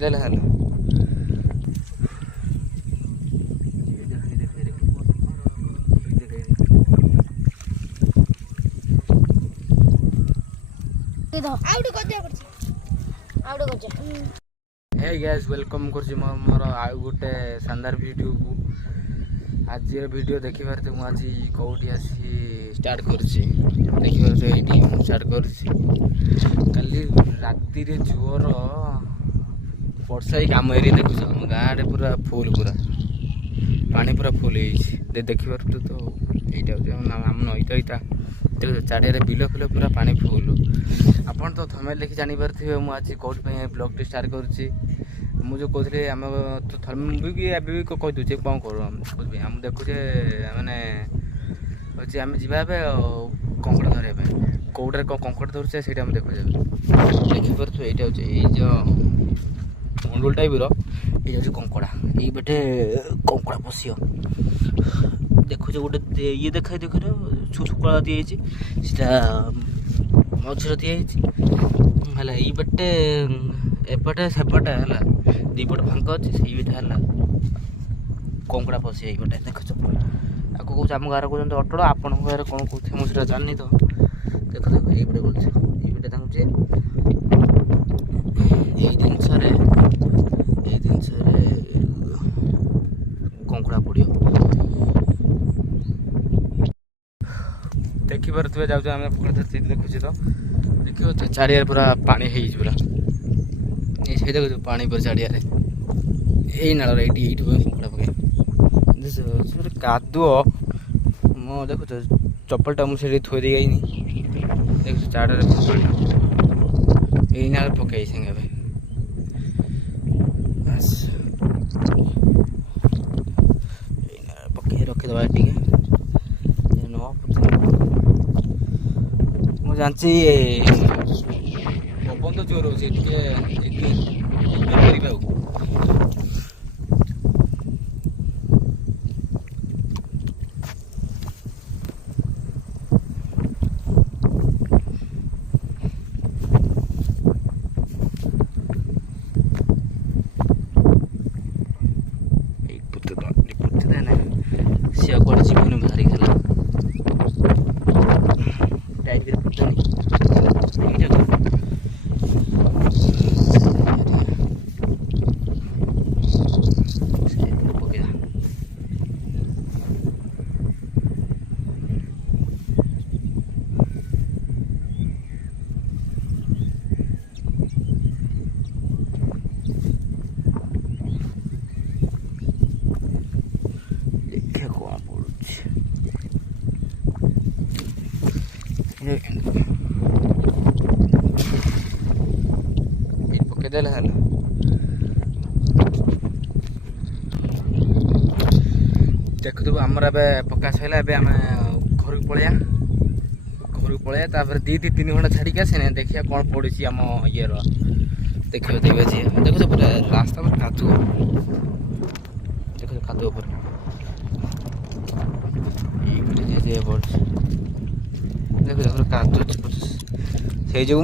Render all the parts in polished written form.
ପକେଇଦେଲେ ହେଲା। Hey guys welcome करछि मोर आउ गोटे शानदार वीडियो को। आज वीडियो देखि पारते मु आज कोठी आसी स्टार्ट करछि देखि पारते एठी स्टार्ट करछि। काली राती रे जोर वर्षा काम एरिया देखु हम गाँ रे पूरा फुल पूरा पानी पूरा फुल है देखि पारते तो एटा हम नईटा इटा देखो चारिया बिल फिल पूरा पानी फुल। आपन तो थंबनेल देखि जानि पारथिबे मु आज कोठी पे ब्लॉग टी स्टार्ट करछि। मु जो कहते आम तो थर्मी भी एवं भी कही दूचे कौन करूँ हम देखुचे मैंने हूँ आम जा कंकड़ धरवा कौटे कंकड़ धरुचे से देखुचे देखिपे ये जो मुंडुल टाइप ये कंकड़ा ये बेटे कंकड़ा पशियो देखुचे गोटे ये देखा देख शुक्ला दिखाई मझे दिखाई ये बेटे एपटे सेपटे है दीपट फांक अच्छे से कंकड़ा पशि ये देखुच आपको कौन आम गाँव कहते अटल आपण गाँव कौन कौन मुझे जानी तो देख देख ये बोलते ये जिनस कंकड़ा पड़ो देखिपे जाऊँ देखुचे तो देखिए चारिया पूरा पानी पूरा से देखो पानी पर चाड़िया यही नाल ये कंकड़ा पकड़ कादुओ मो देखु चप्पलटा मुझे थोड़ी दी गई देख चाड़े यही नाल पकई संगे पकई रखीदे टे मुझे जानची पवन तो जोर हो सी कड़े जीवन भारी गला टाइम पकईदे देखु आमर ए पका सैला आम घर को पलैया दी 3 घंटा छाड़ी आसे देखिए कौन पड़ी आम ये देखिए देखो पूरा रास्ता पर कादुओ देखो कादुओ पर देखो कादुओ से जो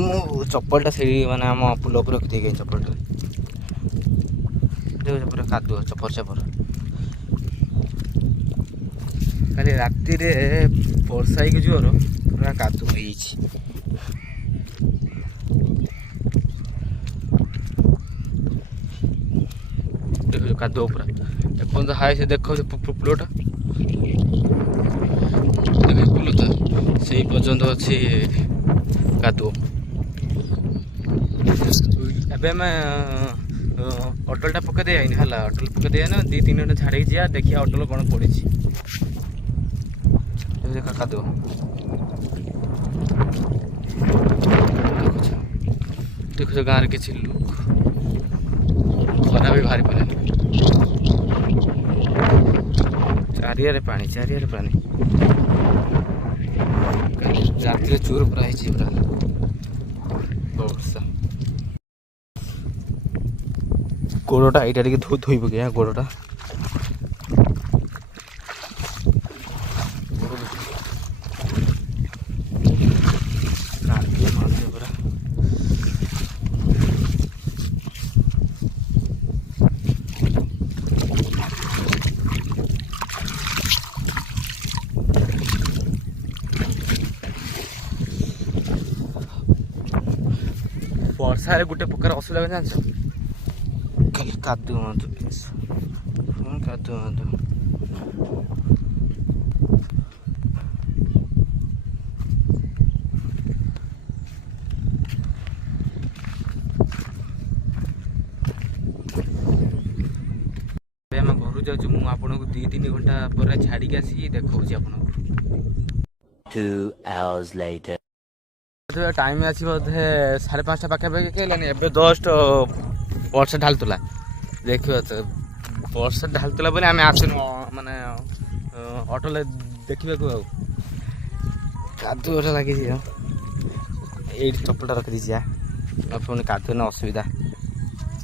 चप्पलटा से माने आम पुल पर रखी गई चप्पलटा देखो पूरा कादुओ चपर चपर खाली राति वर्षा ही जोर पूरा कादुओ देखो कादुओ पूरा एपन हाई से देखो पुलटा देख पुल तो से पर्यंत अच्छी कादुओ एवं अटलटा पकई दे है अटल पकई दे ना 2-3 घंटा छाड़ी जा देखिए अटल कौन पड़ी देखा कादुओ देखो गाँव किसी लोग खरा भी भारी पड़े चारिया पानी राति चोर पूरा पूरा वर्षा गोड़टा यहाँ टे धोई पकड़ गोड़टा ବର୍ଷାରେ ଗୋଟେ ପ୍ରକାର ଅସୁବିଧା କ'ଣ ଜାଣିଛ? ଖାଲି କାଦୁଅ ମାଦୁଅ କାଦୁଅ ମାଦୁଅ। ଆମେ ଘରୁ ଯାଉଛୁ, ମୁଁ ଆପଣଙ୍କୁ 2-3 ଘଣ୍ଟା ପରେ ଛାଡ଼ିକି ଆସିକି ଦେଖାଉଛି ଆପଣଙ୍କୁ। 2 hours later. ଟାଇମ୍ ଅଛି ବୋଧେ 5:30 ପାଖାପାଖି ହେଲାନି। ଏବେ ଜଷ୍ଟ ବର୍ଷା ଢାଲୁଥିଲା, ଦେଖିବ ତ ବର୍ଷା ଢାଲୁଥିଲା ବୋଲି ଆମେ ଆସିନୁ ମାନେ ଅଟୋରେ ଦେଖିବାକୁ। ଆଉ କାଦୁଅଟା ଲାଗିଛି, ଏଇଠି ଚପଲଟା ରଖିଦେଇଛି ପୁଣି କାଦୁଅ ନା ଅସୁବିଧା।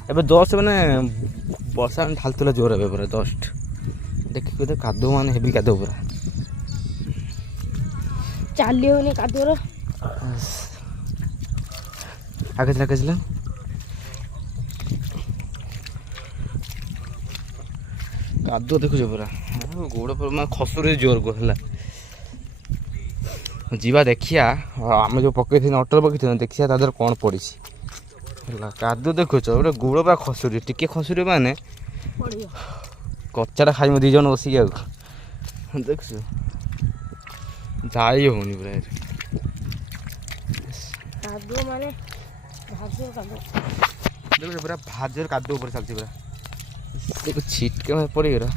ଏବେ ଜଷ୍ଟ ମାନେ ବର୍ଷା ଢାଲୁଥିଲା ଜୋର, ଏବେ ପୁରା ଜଷ୍ଟ ଦେଖିକି ତ କାଦୁଅ ମାନେ ହେବି କାଦୁଅ ପୁରା, ଚାଲି ହଉନି କାଦୁଅର। ଆଗେ ଥିଲା କାଦୁଅ ଦେଖୁଛ ପୁରା, ଗୋଡ଼ ମାନେ ଖସୁରି ଜୋରକୁ ହେଲା। ଯିବା ଦେଖିଆ, ଆମେ ଯେଉଁ ପକେଇଥିଲୁ ଅଟୋରେ ପକେଇଥିଲୁ, ଦେଖିଆ ତା ଦେହରେ କ'ଣ ପଡ଼ିଛି ହେଲା। କାଦୁଅ ଦେଖୁଛ, ଗୋଟେ ଗୋଡ଼ ପୁରା ଖସୁରି, ଟିକେ ଖସୁରି ମାନେ କଚାଟା ଖାଇମୁ 2 ଜଣ ବସିକି। ଆଉ ଦେଖୁଛ ଯାଇ ହଉନି ପୁରା, କାଦୁଅ ମାନେ ଦେଖୁଛ ପୁରା ଭାଜର କାଦୁଅ ଉପରେ ଚାଲିଛି ପୁରା। ଦେଖ ଛିଟକେ ପଡ଼ିଗଲା,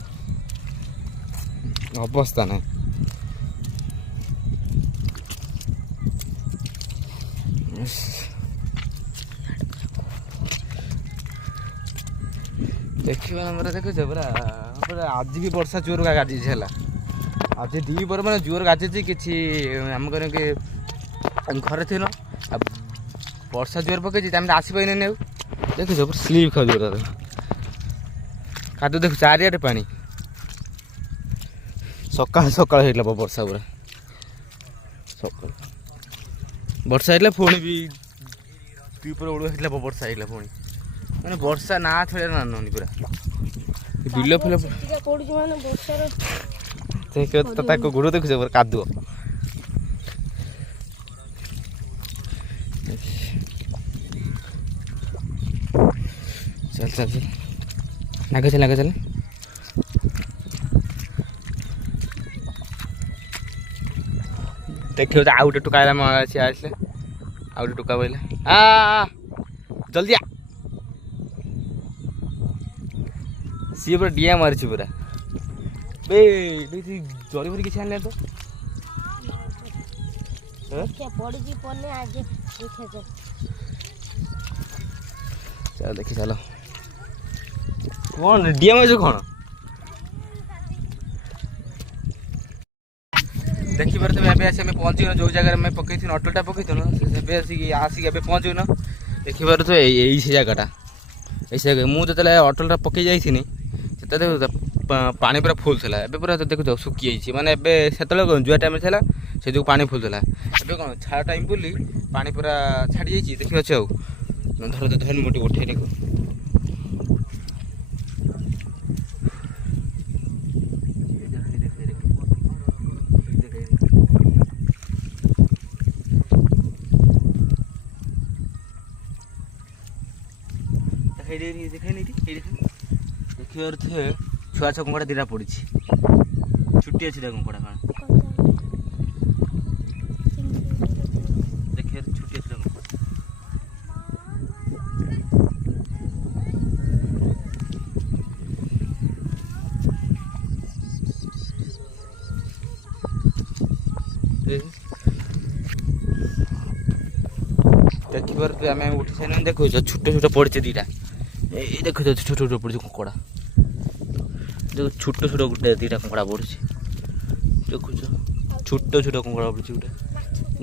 ଅବସ୍ଥା ନାହିଁ। ଦେଖିବା ଆମର ଦେଖୁଛ ପୁରା ଆଜି ବି ବର୍ଷା ଜୋର ଗାଜିଛି ହେଲା। ଆଜି 2 ପରେ ମାନେ ଜୋର ଗାଜିଛି, କିଛି ଆମ କି ଘରେ ଥିଲ ଆଉ ବର୍ଷା ଜୋର ପକେଇଛି, ଆମେ ଆସିପାରିନି। ଆଉ ଦେଖୁଛ ପୁରା ସ୍ଲିପ୍ ଖାଉଛି ପୁରା କାଦୁଅ, ଦେଖୁ ଚାରିଆଡ଼େ ପାଣି। ସକାଳ ହେଇଥିଲା ବର୍ଷା, ପୁରା ସକାଳ ବର୍ଷା ହେଇଥିଲା, ପୁଣି ବି 2 ପରେ ଓଳୁ ହେଇଥିଲା ବର୍ଷା ହେଇଥିଲା ପୁଣି, ମାନେ ବର୍ଷା ନା ଛାଡ଼ିବା ନା ନଉନି ପୁରା। ବିଲ ଫିଲ ତାକୁ ଗୋଡ଼ ଦେଖୁଛ ପୁରା କାଦୁଅ। ଚାଲ ନାଗ ଚାଲ ଦେଖିବ ତ। ଆଉ ଗୋଟେ ଟୋକା ସିଏ ଆସିଲେ, ଆଉ ଗୋଟେ ଟୋକା ବୋଇଲେ ଜଲ୍ଦି ଆ। ସିଏ ପୁରା ଡିଆ ମାରିଛି ପୁରା। ଜରି ଫରି କିଛି ଆଣିଲେ ତ ଚାଲ ଦେଖି ଚାଲ। କ'ଣ ଡିଆ ମାରିଛ କ'ଣ? ଦେଖିପାରୁଥିବେ ଏବେ ଆସି ଆମେ ପହଞ୍ଚିଗଲୁ ଯେଉଁ ଜାଗାରେ ଆମେ ପକେଇଥିଲୁ ଅଟୋଟା ପକେଇଥିଲୁ, ଏବେ ଆସିକି ଏବେ ପହଞ୍ଚିଗଲୁ। ଦେଖିପାରୁଥିବେ ଏଇ ସେ ଜାଗାଟା, ଏଇ ସେ ଜାଗା। ମୁଁ ଯେତେବେଳେ ଅଟୋଟା ପକେଇ ଯାଇଥିନି ସେତେବେଳେ ପାଣି ପୁରା ଫୁଲ୍ ଥିଲା। ଏବେ ପୁରା ଦେଖୁଛ ଶୁଖିଯାଇଛି, ମାନେ ଏବେ ସେତେବେଳେ ଜୁଆ ଟାଇମ୍ରେ ଥିଲା, ସେ ଯେଉଁ ପାଣି ଫୁଲ୍ ଥିଲା। ଏବେ କ'ଣ ଛାଡ଼ ଟାଇମ୍ ବୋଲି ପାଣି ପୁରା ଛାଡ଼ି ଯାଇଛି, ଦେଖିପାରୁଛି। ଆଉ ଧର ମୋଟି ଉଠେଇ ଦେଖ, ଦେଖିପାରୁଥିବେ ଛୁଆ କଙ୍କଡ଼ା 2ଟା ପଡ଼ିଛି, ଛୁଟି ଅଛି ତା କଙ୍କଡ଼ା। କ'ଣ ଦେଖିବାର ଛୁଟି ଅଛି ତା କଙ୍କଡ଼ା। ଦେଖିପାରୁଥିବେ ଆମେ ଉଠି ସାରିଲୁଣି, ଦେଖୁଛ ଛୋଟ ପଡ଼ିছে 2ଟା। ଏଇ ଦେଖୁଛ ଛୋଟ ପଡ଼ିଛି କଙ୍କଡ଼ା, ଯେଉଁ ଛୋଟ ଗୋଟେ 2ଟା କଙ୍କଡ଼ା ପଡ଼ିଛି। ଦେଖୁଛ ଛୋଟ କଙ୍କଡ଼ା ପଡ଼ିଛି,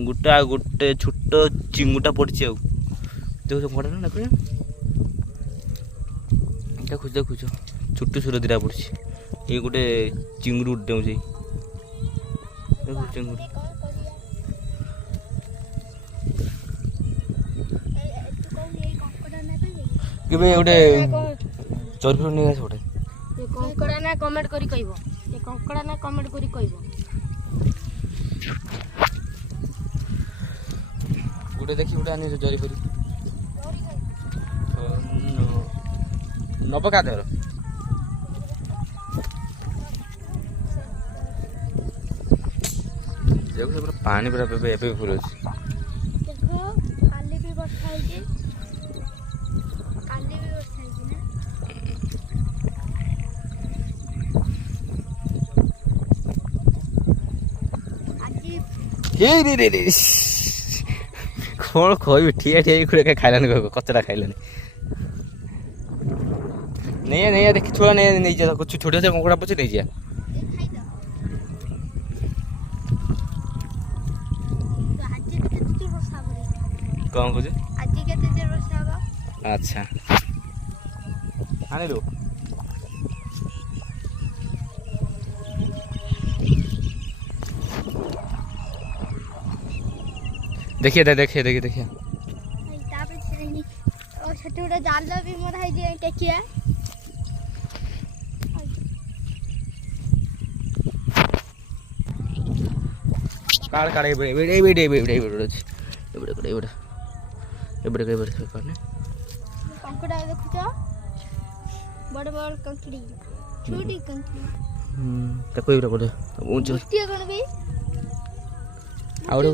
ଗୋଟେ ଆଉ ଗୋଟେ ଛୋଟ ଚିଙ୍ଗୁଟା ପଡ଼ିଛି। ଆଉ ଦେଖୁଛ କଙ୍କଡ଼ା ନା ଦେଖୁଛ ଛୋଟ 2ଟା ପଡ଼ିଛି। ଏଇ ଗୋଟେ ଚିଙ୍ଗୁଡ଼ି ଗୋଟେ ଦେଉଛି, ଦେଖୁଛ ଚିଙ୍ଗୁଡ଼ି। କେବେ ଗୋଟେ ଚର୍ବି ନେଇ ଆସ ଗୋଟେ କଙ୍କଡ଼ା ନା କମେଣ୍ଟ କରି କହିବ, କଙ୍କଡ଼ା ନା କମେଣ୍ଟ କରି କହିବ। ଗୋଟେ ଦେଖି ଗୋଟେ ଆଣି ଜରି ଫରି ନବ କାଦର ଦେଖୁଛ ପୁରା ପାଣି ପୁରା ଏବେ ଫୁଲ ଅଛି। ଦେଖ କାଲି ବି ବର୍ଷା ହେଇଛି ନା ଆଜି କ'ଣ କହିବି ଠିଆ ହେଇକି ଖାଇଲାନି କଚରା ଖାଇଲାନି। ନେଇଆ ଦେଖି ଛୁଆ ନେଇଯା ଛୋଟ କଙ୍କଡ଼ା ପଛେ ନେଇଯା। କ'ଣ କହୁଛି ଆଜି କେତେ ଜୋର ବର୍ଷା ହବ? ଆଚ୍ଛା ଆଣିଲୁ देखिए ତାପରେ ସେଠି ଗୋଟେ ଜାଲ ବି ମରା ହେଇଛି କେଚିଆ। काड़ काड़ ये कंकड़ा देखुछ बड़ बड़ कंकड़ी छोटी कंकड़ी ताको ये बोले ऊंच गोटिया कोन बे आउड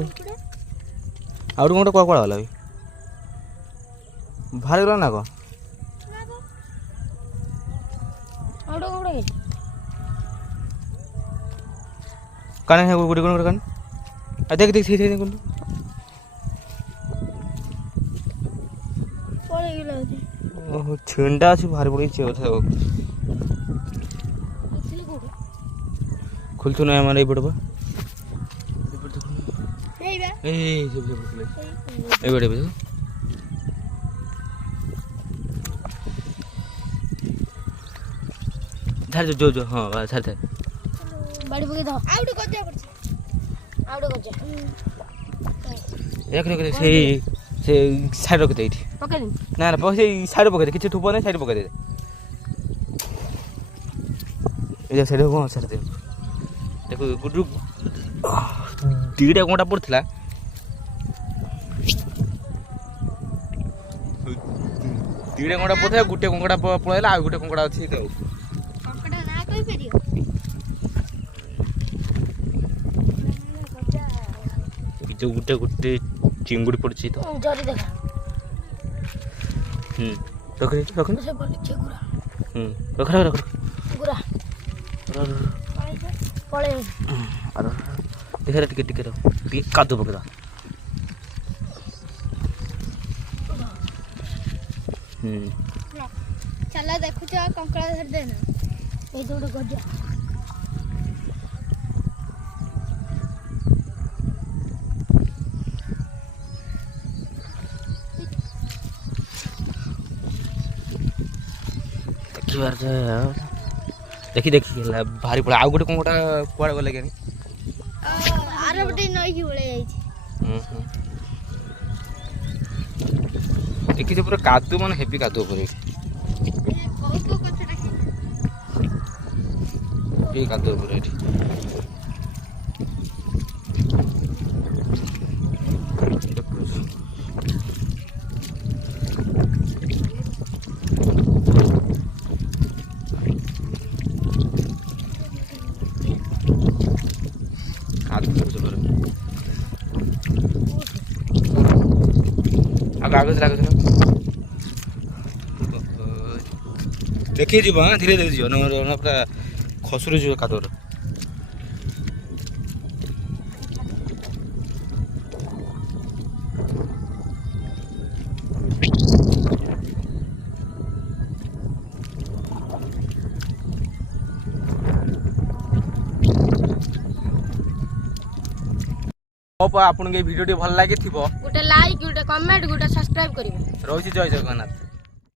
कोन कोड़ा वाला भी भारी गला ना को आउड कोड़ा के काने है गुडी कोन कान आ देख से कोन पड़े गेला ओहो छेंडा अछि भारी पड़ी छे ओथे खुलतो ना हमारे पड़बा नहीं बे ए बड़े बे धर जो हां धर बड़ी बगे दो आउड को जा पड़छ आउड को जा एक से साइड रख दे पकड़ ना से साइड पकड़ दे किछ ठुपो नहीं साइड पकड़ दे ए साइड को साइड दे देखो गुडू दीटा कोंटा पड़थिला दीटा कोंटा पड़थिला गुटे कोंकड़ा पळैला आ गुटे कोंकड़ा अछि तो कंकड़ा ना कहि परियो जो गुटे चिंगुड़ी पड़छि तो जरी देखा रख से बोल छे गुरा रख गुरा पळे अरे देखा टिके रो कादो पकड़ा चला देखु जा कंकड़ा धर देना ए जोड़ गजा देखी भारी पड़ा आउ गोटे कोंकड़ा कुआड़े गले के आरे बटे नई उळे आइछि देखी पूरा कादू माने हेवी कादू पर को कछ रखी ये कादू पर एठी कागज देखिए जी धीरे धीरे जीव ना पूरा खसुरी जीव कादर आपन के वीडियो भल लगे गोटे लाइक गोटे कमेंट गोटे सब्सक्राइब करिवे रहुछि जय जगन्नाथ।